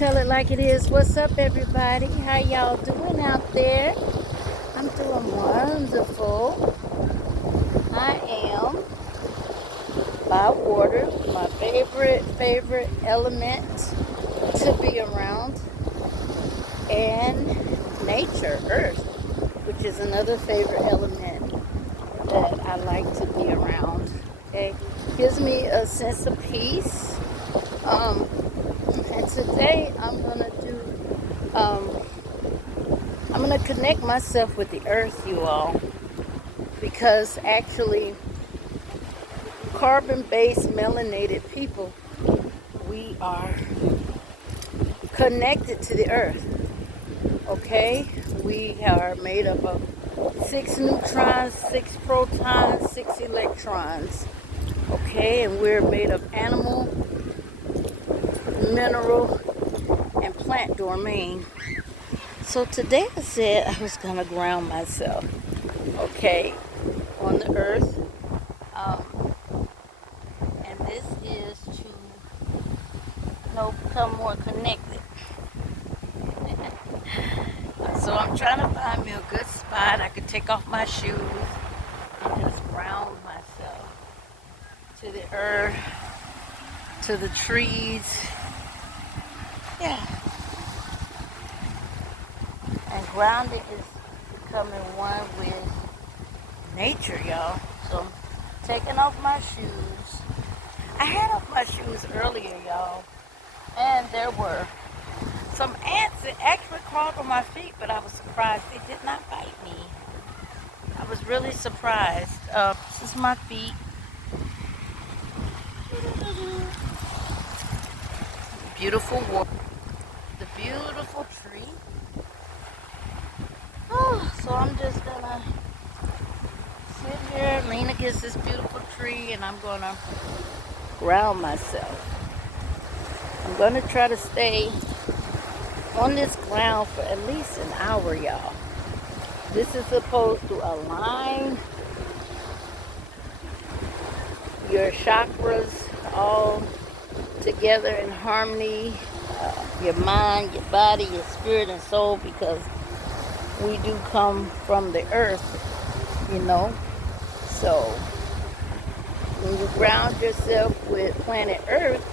tell it like it is. What's up, everybody? How y'all doing out there? I'm doing wonderful. I am by water, my favorite element to be around, and nature, earth, which is another favorite element that I like to be around. Okay, gives me a sense of peace. Um, and today I'm gonna connect myself with the earth, you all, because actually, carbon-based melanated people, we are connected to the earth. Okay, we are made up of 6 neutrons, 6 protons, 6 electrons. Okay, and we're made of animal, mineral, and plant domain. So today I said I was gonna ground myself, okay, on the earth, um, and this is to become more connected. So I'm trying to find me a good spot I could take off my shoes and just ground myself to the earth, to the trees, yeah. And grounding is becoming one with nature, y'all. So I'm taking off my shoes. I had off my shoes earlier, y'all, and there were some ants that actually crawled on my feet, but I was surprised they did not bite me. I was really surprised. This is my feet. Beautiful water. The beautiful tree. Oh, so I'm just gonna sit here, lean against this beautiful tree, and I'm gonna ground myself. I'm gonna try to stay on this ground for at least an hour, y'all. This is supposed to align your chakras all together in harmony, your mind, your body, your spirit, and soul, because we do come from the earth, you know. So when you ground yourself with planet earth,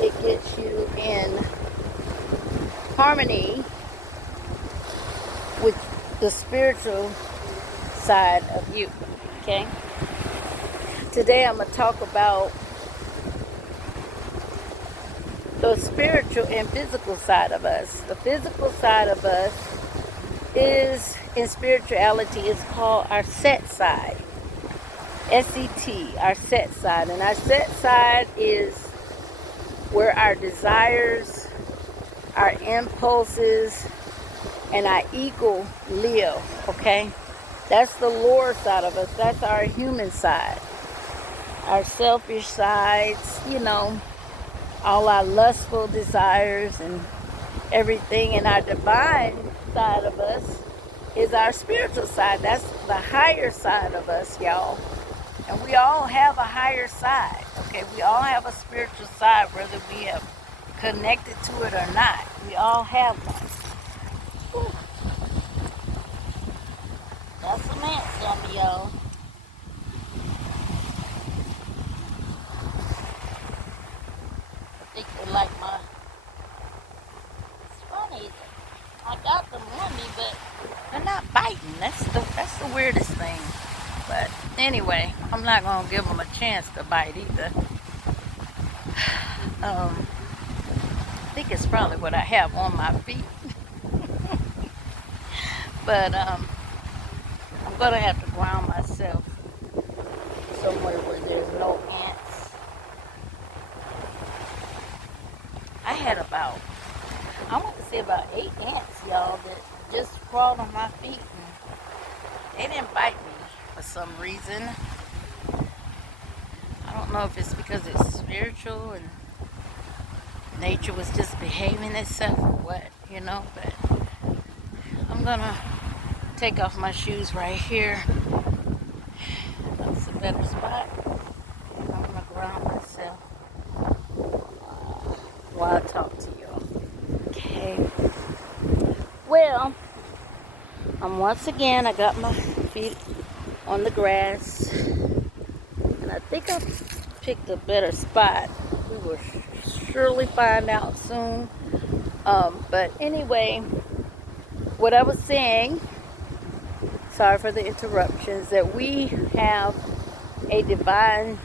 it gets you in harmony with the spiritual side of you, okay? Today I'm going to talk about the spiritual and physical side of us. The physical side of us is, in spirituality, is called our set side. S-E-T, our set side. And our set side is where our desires, our impulses, and our ego live, okay? That's the lower side of us. That's our human side. Our selfish sides, you know, all our lustful desires and everything. And our divine side of us is our spiritual side. That's the higher side of us, y'all. And we all have a higher side, okay? We all have a spiritual side, whether we have connected to it or not. We all have one. Whew. That's some ants on me, y'all. I think they like my... It's funny. I got them on me, but they're not biting. That's the weirdest thing. But anyway, I'm not going to give them a chance to bite either. I think it's probably what I have on my feet. But I'm going to have to ground myself somewhere where there's no ants. I had about, I want to say about 8 ants, y'all, that just crawled on my feet. And they didn't bite me for some reason. I don't know if it's because it's spiritual and nature was just behaving itself or what, you know, but I'm gonna take off my shoes right here. That's a better spot. I'm gonna ground myself while I talk to y'all. Okay. Well, once again, I got my feet on the grass, and I think I picked a better spot. We will surely find out soon. But anyway, what I was saying, sorry for the interruptions, that we have a divine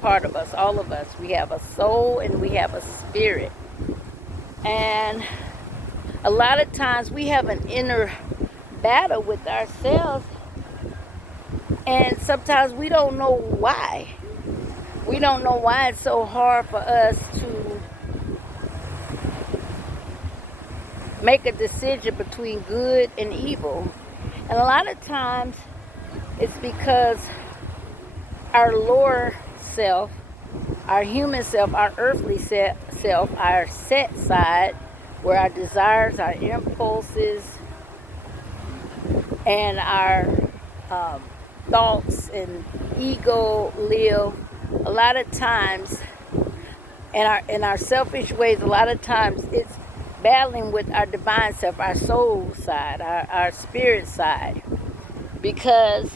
part of us, all of us. We have a soul and we have a spirit. And a lot of times we have an inner battle with ourselves, and sometimes we don't know why. We don't know why it's so hard for us to make a decision between good and evil. And a lot of times it's because our lower self, our human self, our earthly self, our set side, where our desires, our impulses, and our thoughts and ego live, a lot of times, in our selfish ways, a lot of times it's battling with our divine self, our soul side, our spirit side, because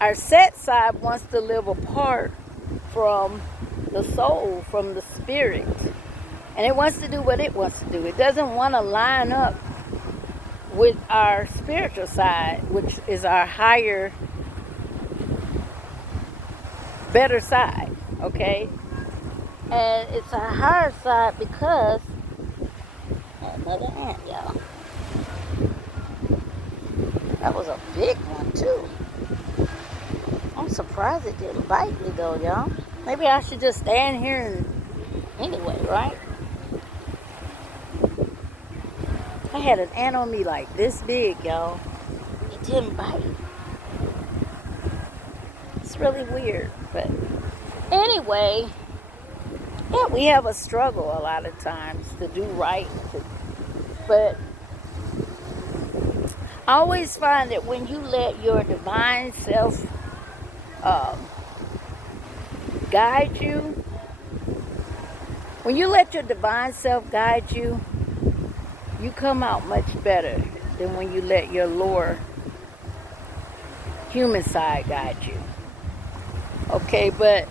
our set side wants to live apart from the soul, from the spirit, and it wants to do what it wants to do. It doesn't want to line up with our spiritual side, which is our higher, better side, okay? And it's our higher side because another ant, y'all. That was a big one too. I'm surprised it didn't bite me though, y'all. Maybe I should just stand here and anyway, right? I had an ant on me like this big, y'all. It didn't bite. It's really weird, but anyway, yeah, we have a struggle a lot of times to do right, but I always find that when you let your divine self guide you, when you let your divine self guide you, you come out much better than when you let your lower human side guide you. Okay, but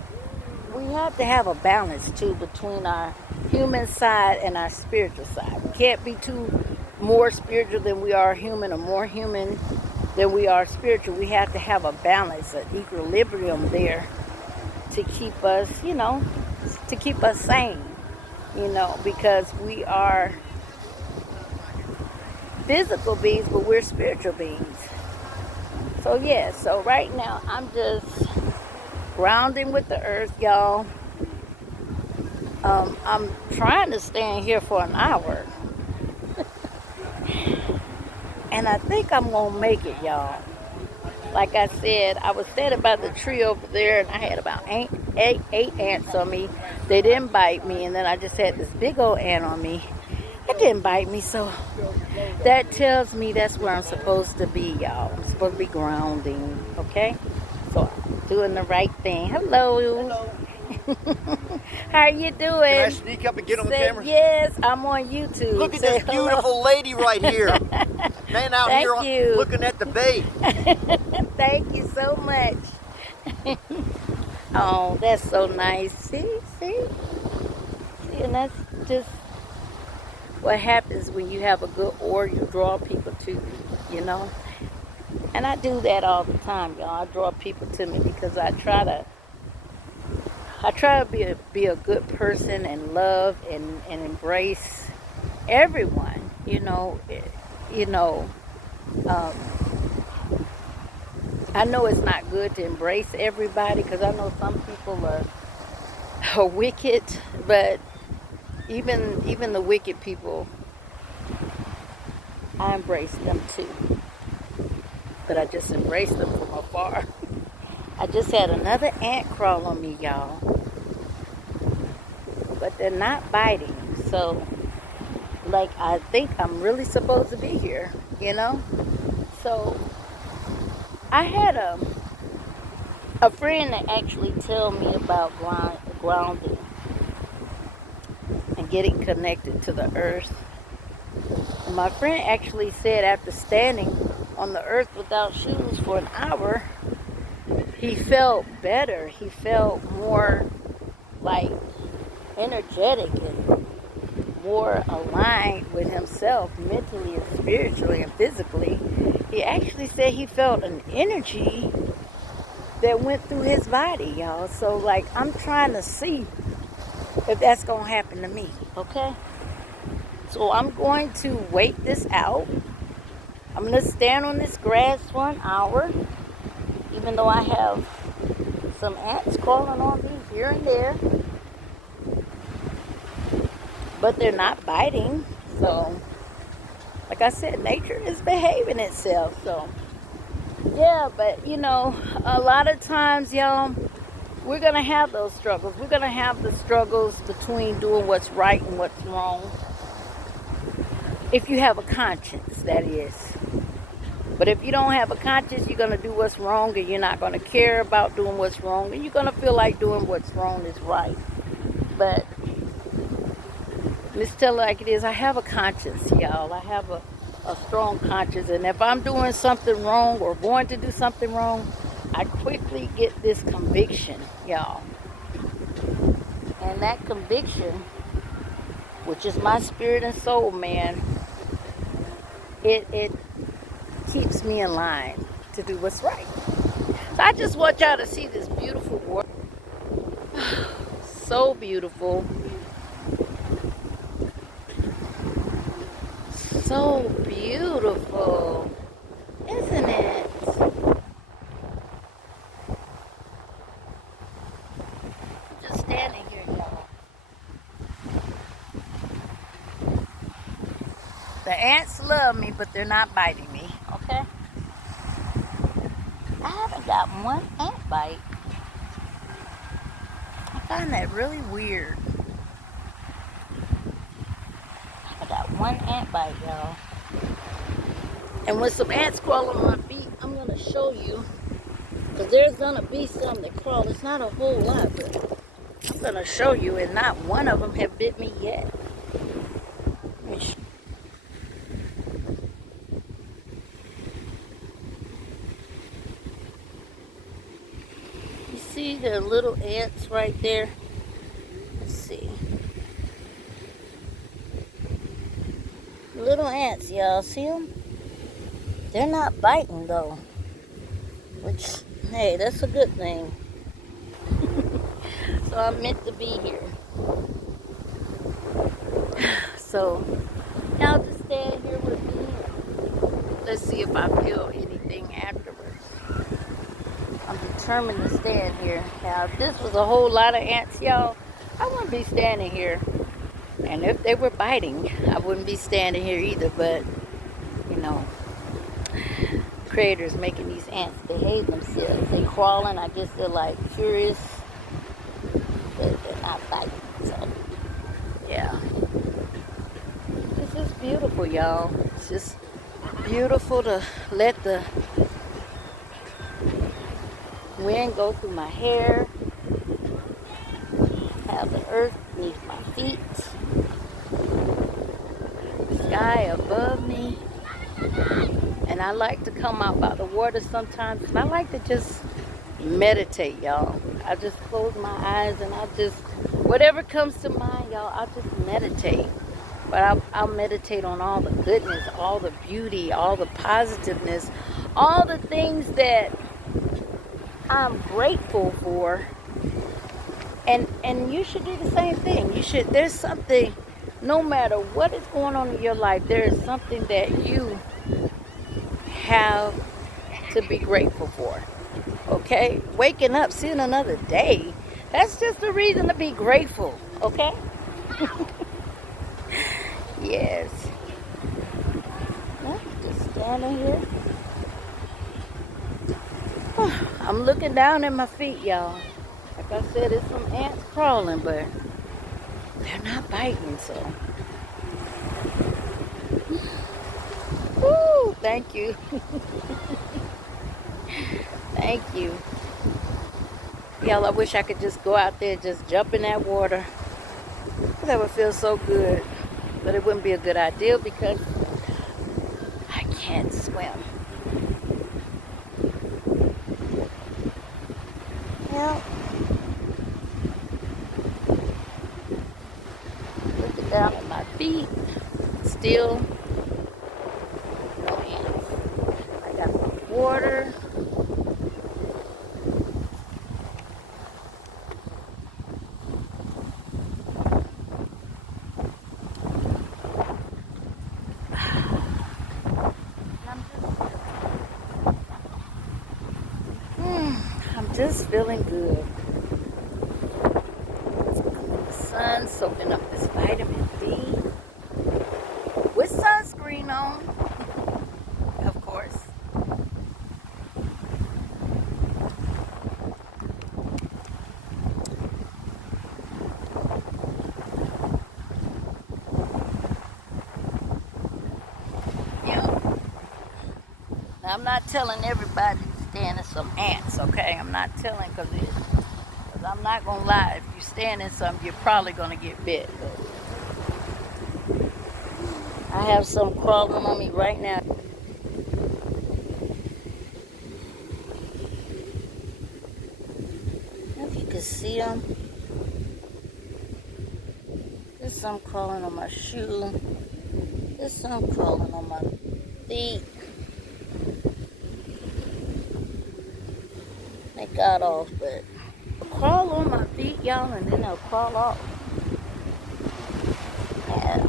we have to have a balance too between our human side and our spiritual side. We can't be too more spiritual than we are human, or more human than we are spiritual. We have to have a balance, an equilibrium there to keep us, to keep us sane, because we are physical beings, but we're spiritual beings. So yeah, so right now I'm just grounding with the earth, y'all. I'm trying to stand here for an hour. And I think I'm gonna make it, y'all. Like I said, I was standing by the tree over there, and I had about eight ants on me. They didn't bite me, and then I just had this big old ant on me. It didn't bite me, so that tells me that's where I'm supposed to be, y'all. I'm supposed to be grounding, okay? So I'm doing the right thing. Hello. Hello. How you doing? Can I sneak up and get on the camera? Yes, I'm on YouTube. Look at this beautiful lady right here. Man out Thank here you. looking at the bait. Thank you so much. Oh, that's so nice. See, and that's just what happens when you have a good aura. You draw people to you, And I do that all the time, y'all. I draw people to me because I try to be a good person and love and embrace everyone. I know it's not good to embrace everybody, because I know some people are wicked, but even the wicked people, I embrace them too. But I just embrace them from afar. I just had another ant crawl on me, y'all. But they're not biting. So, I think I'm really supposed to be here, So, I had a friend that actually told me about grounding and getting connected to the earth. And my friend actually said after standing on the earth without shoes for an hour, he felt better. He felt more like energetic and more aligned with himself mentally and spiritually and physically. He actually said he felt an energy that went through his body, y'all. So like, I'm trying to see if that's gonna happen to me, okay? So I'm going to wait this out. I'm gonna stand on this grass for an hour, even though I have some ants crawling on me here and there, but they're not biting. So like I said, nature is behaving itself. So yeah, but you know, a lot of times, y'all, we're gonna have those struggles. We're gonna have the struggles between doing what's right and what's wrong. If you have a conscience, that is. But if you don't have a conscience, you're gonna do what's wrong, and you're not gonna care about doing what's wrong, and you're gonna feel like doing what's wrong is right. But let's tell it like it is. I have a conscience, y'all. I have a strong conscience, and if I'm doing something wrong or going to do something wrong, I quickly get this conviction, y'all. And that conviction, which is my spirit and soul, man, it keeps me in line to do what's right. So I just want y'all to see this beautiful world. So beautiful. So beautiful. Isn't it? I'm just standing here, y'all. The ants love me, but they're not biting me, okay? I haven't got one ant bite. I find that really weird. I got one ant bite, y'all. And when some ants crawl on my feet, I'm going to show you. Because there's going to be some that crawl. It's not a whole lot, but I'm going to show you. And not one of them have bit me yet. You see the little ants right there? Let's see. Little ants, y'all. See them? They're not biting, though. Which, hey, that's a good thing. So I'm meant to be here. So, y'all just stand here with me. Let's see if I feel anything afterwards. I'm determined to stand here. Now, if this was a whole lot of ants, y'all, I wouldn't be standing here. And if they were biting, I wouldn't be standing here either. But, you know, creators making these ants behave themselves. They crawling. I guess they're like curious, but they're not biting. So, yeah. This is beautiful, y'all. It's just beautiful to let the wind go through my hair, have the earth beneath my feet, the sky above me. And I like to come out by the water sometimes, and I like to just meditate, y'all. I just close my eyes and I just, whatever comes to mind, y'all, I'll just meditate. But I'll meditate on all the goodness, all the beauty, all the positiveness, all the things that I'm grateful for. And you should do the same thing. You should, there's something, no matter what is going on in your life, there is something that you have to be grateful for. Okay? Waking up, seeing another day, that's just a reason to be grateful. Okay? Yes. Well, just standing here. I'm looking down at my feet, y'all. Like I said, it's some ants crawling, but they're not biting, so. Woo, thank you. Thank you. Y'all, I wish I could just go out there and just jump in that water. That would feel so good. But it wouldn't be a good idea because I can't swim. Well, looking down at my feet, still no hands. I got my water. I'm just feeling good. The sun soaking up this vitamin D with sunscreen on, of course. Yeah. Now, I'm not telling everybody to stand in some ants, okay? I'm not telling because I'm not going to lie. If you stand in some, you're probably going to get bit. I have some crawling on me right now. If you can see them. There's some crawling on my shoe. There's some crawling on my feet. They got off, but they'll crawl on my feet, y'all, and then they'll crawl off. Yeah.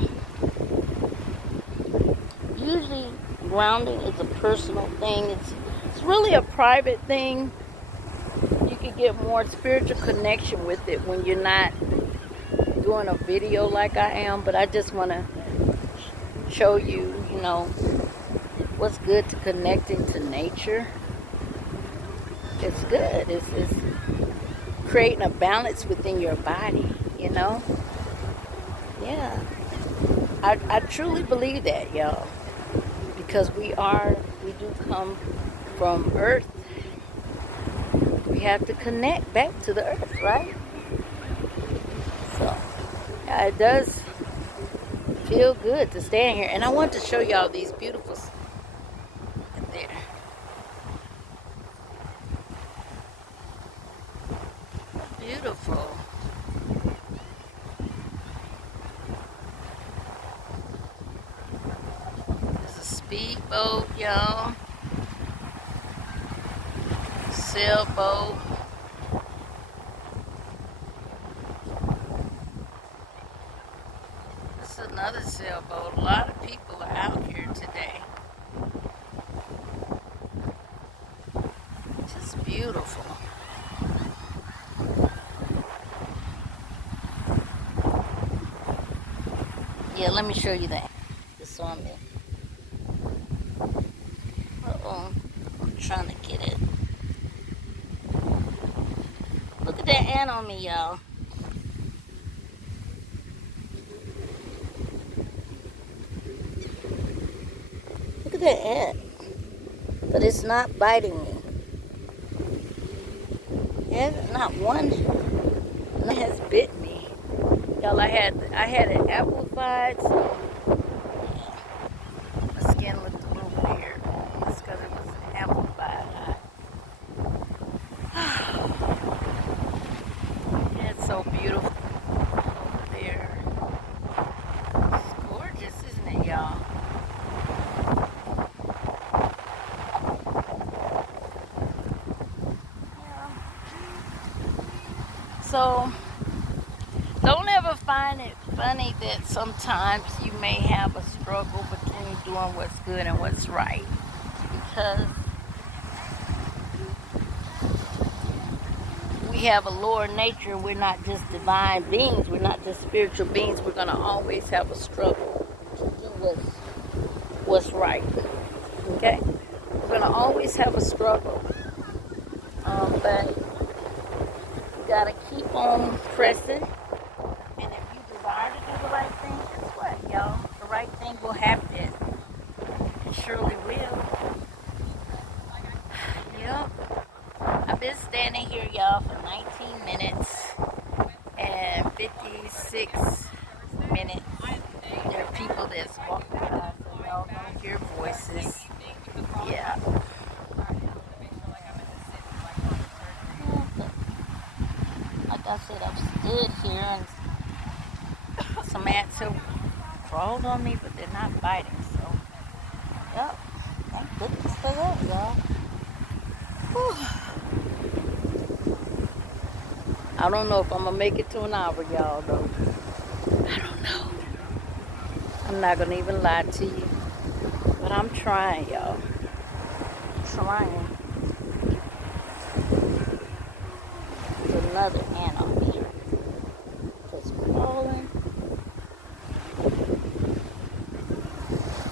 Usually, grounding is a personal thing. It's really a private thing. You can get more spiritual connection with it when you're not doing a video like I am. But I just want to show you, you know, what's good to connecting to nature. It's good. It's creating a balance within your body, you know? Yeah. I truly believe that, y'all. Because we do come from earth. We have to connect back to the earth, right? So, yeah, it does feel good to stand here. And I want to show y'all these beautiful, look at there. Beautiful. There's a speedboat, y'all. Sailboat. This is another sailboat. A lot of people are out here today. Just beautiful. Yeah, let me show you that. The sawmill. Uh-oh. I'm trying to get it. Look at that ant on me, y'all. Look at that ant. But it's not biting me. And not one has bit me. Y'all, I had it amplified, so yeah, my skin looked a little weird. It's because it was amplified. Yeah, it's so beautiful over there. It's gorgeous, isn't it, y'all? So, don't ever find it funny that sometimes you may have a struggle between doing what's good and what's right. Because we have a lower nature. We're not just divine beings. We're not just spiritual beings. We're going to always have a struggle to do what's right. Okay? We're going to always have a struggle. But you got to keep on pressing. And if you desire to do the right thing, guess what, y'all? The right thing will happen. It surely will. Yep. I've been standing here, y'all, for 19 minutes and 56 this is, yeah. Like I said, I've stood here and some ants have crawled on me, but they're not biting. So, yep. Thank goodness for that, y'all. Whew. I don't know if I'm gonna make it to an hour, y'all, though. I don't know. I'm not gonna even lie to you. But I'm trying, y'all. Trying. There's another ant on here. Just crawling.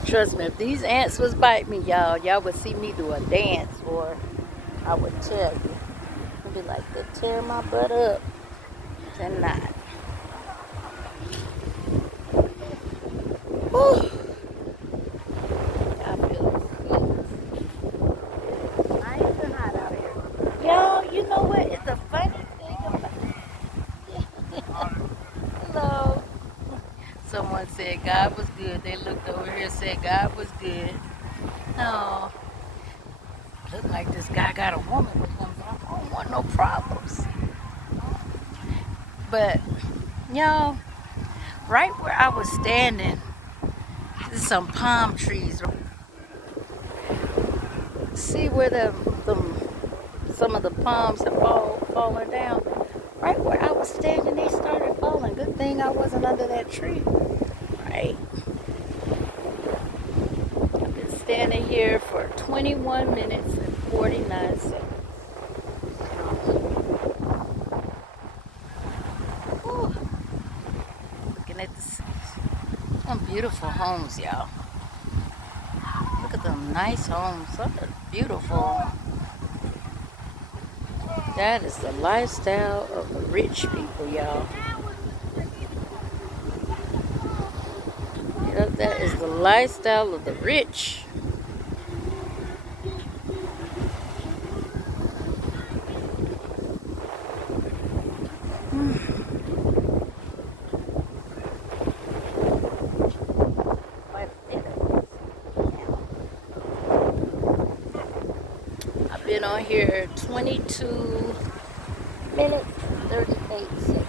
Trust me, if these ants was bite me, y'all would see me do a dance, or I would tell you. I'd be like, they're tearing my butt up. They're not. Whew. I feel good. Nice and hot out here. Y'all, you know what? It's a funny thing about Hello. Someone said God was good. They looked over here and said God was good. No. Look like this guy got a woman with him, but I don't want no problems. But, y'all, right where I was standing, there's some palm trees. See where some of the palms have fallen down? Right where I was standing, they started falling. Good thing I wasn't under that tree. Right? I've been standing here for 21 minutes and 49 seconds. Whew. Looking at some beautiful homes, y'all. Look at them nice homes. They're beautiful. That is the lifestyle of the rich people, y'all. Yep, that is the lifestyle of the rich. I've been on here 22 minutes, 38 seconds.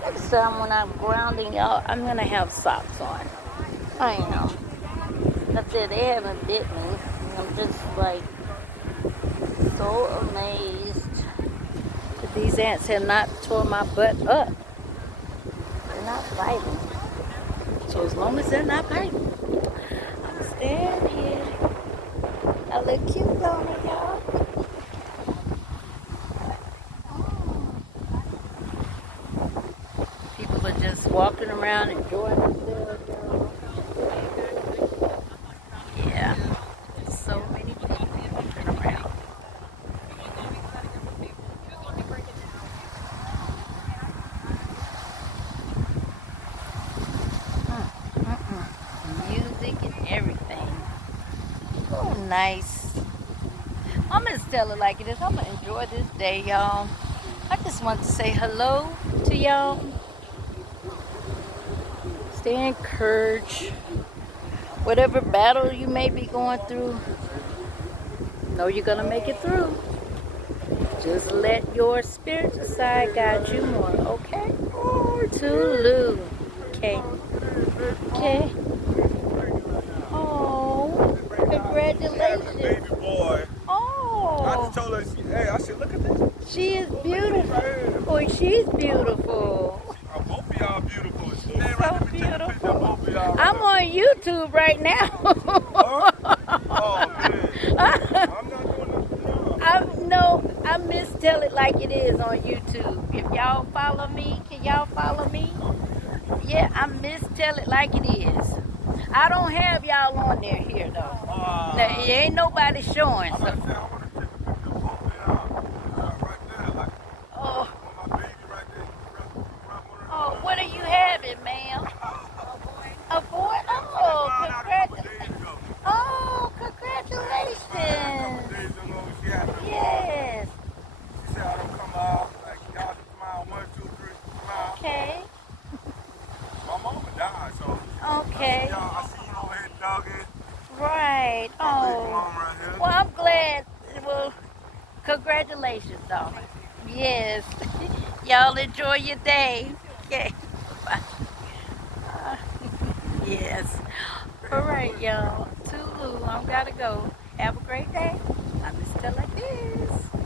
Next time when I'm grounding, y'all, I'm gonna have socks on. I know. Like I said, they haven't bit me. I'm just like so amazed that these ants have not torn my butt up. They're not biting. So as long as they're not biting, I'm staying here. I look cute on me, y'all. People are just walking around enjoying themselves, y'all. Yeah. So many people walking around. Music and everything. Oh, nice. I'm gonna tell it like it is. I'm gonna enjoy this day, y'all. I just want to say hello to y'all. Stay encouraged. Whatever battle you may be going through, know you're gonna make it through. Just let your spiritual side guide you more, okay? Toodaloo. Okay. Okay. Oh, congratulations. Baby boy. Oh. I just told her, hey, I said, look at this. She is beautiful. Boy, she's beautiful. Both of y'all beautiful. She's so beautiful. Both of y'all I'm on YouTube right now. Huh? Oh, man. I'm not doing nothing. I miss Tell It Like It Is on YouTube. If y'all follow me, can y'all follow me? Yeah, I miss Tell It Like It Is. I don't have y'all on there here though. Now, ain't nobody showing. So. Oh. Oh, what are you having, ma'am? A boy? Oh, congratulations. Oh, congratulations. Yes. She said I don't come out, like y'all just come out right. Big Oh. mom right here. Well, I'm glad. Well, congratulations, darling. Yes. Y'all enjoy your day. Okay. Bye. Yes. All right, y'all. Tulu, I gotta go. Have a great day. I'm just still like this.